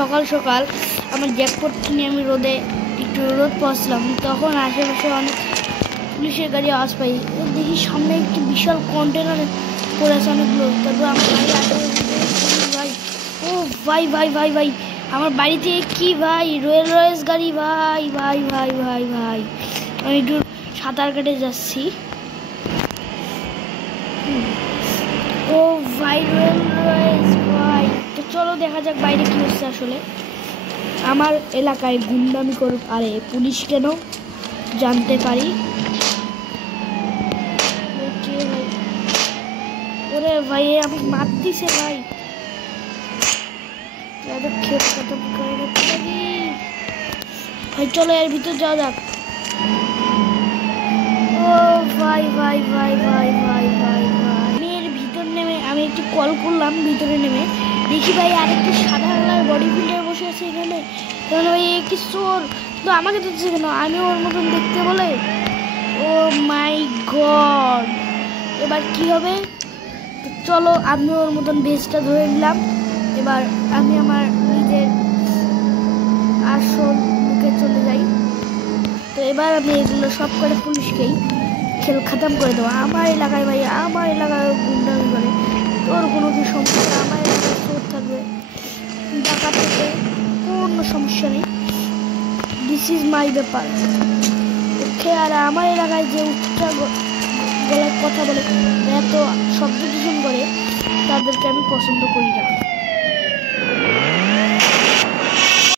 সকাল সকাল আমার জ্যাকপট নিয়ে আমি রোদে একটু রোদ পৌঁছলাম, তখন আশেপাশে অনেক পুলিশের গাড়ি আওয়াজ পাই। দেখি সামনে একটি বিশাল কন্টেনার পড়েছে অনেকগুলো। তারপর আমার গাড়ি ভাই, ও ভাই ভাই ভাই ভাই আমার বাড়িতে কি ভাই, রয়েল রয়েস গাড়ি ভাই ভাই ভাই ভাই ভাই। আমি একটু সাঁতার কেটে যাচ্ছি। ও ভাই রয়েল রয়েস ভাই, তো চলো দেখা যাক বাইরে কি হচ্ছে। আসলে আমার এলাকায় গুন্ডামি করুক, আরে পুলিশ কেন জানতে পারি। ওরে ভাই আমাকে মারতিছে ভাই, ভাই চলো এর ভিতর যাওয়া যাক। ও ভাই ভাই ভাই ভাই ভাই ভাই ভাই আমি এর ভিতর নেমে আমি একটু কল করলাম। ভিতরে নেমে দেখি ভাই আরেকটি সাদা কালার বডি বিল্ডার বসে আছে এখানে। কারণ ভাই একটি চোর, তো আমাকে দিচ্ছে কেন, আমি ওর মতন দেখতে বলে। ও মাই গড, এবার কি হবে? চলো আমি ওর মতন ভেজটা ধরে নিলাম। এবার আমি আমার নিজের আসল মুখে চলে যাই। তো এবার আমি এগুলো সব করে পুলিশকেই খেল খতম করে দেবো। আমার এলাকায় ভাই, আমার এলাকায় গুন্ডামি করে, তোর কোনো কি সমস্যা? আমার এলাকায় চোর থাকবে, ডাকাত থাকবে, কোনো সমস্যা নেই। দিস ইজ মাই ব্যাপার, ওকে। আর আমার এলাকায় যে উচ্চা গলায় কথা বলে, এত শব্দ দূষণ করে, তাদেরকে আমি পছন্দ করি না।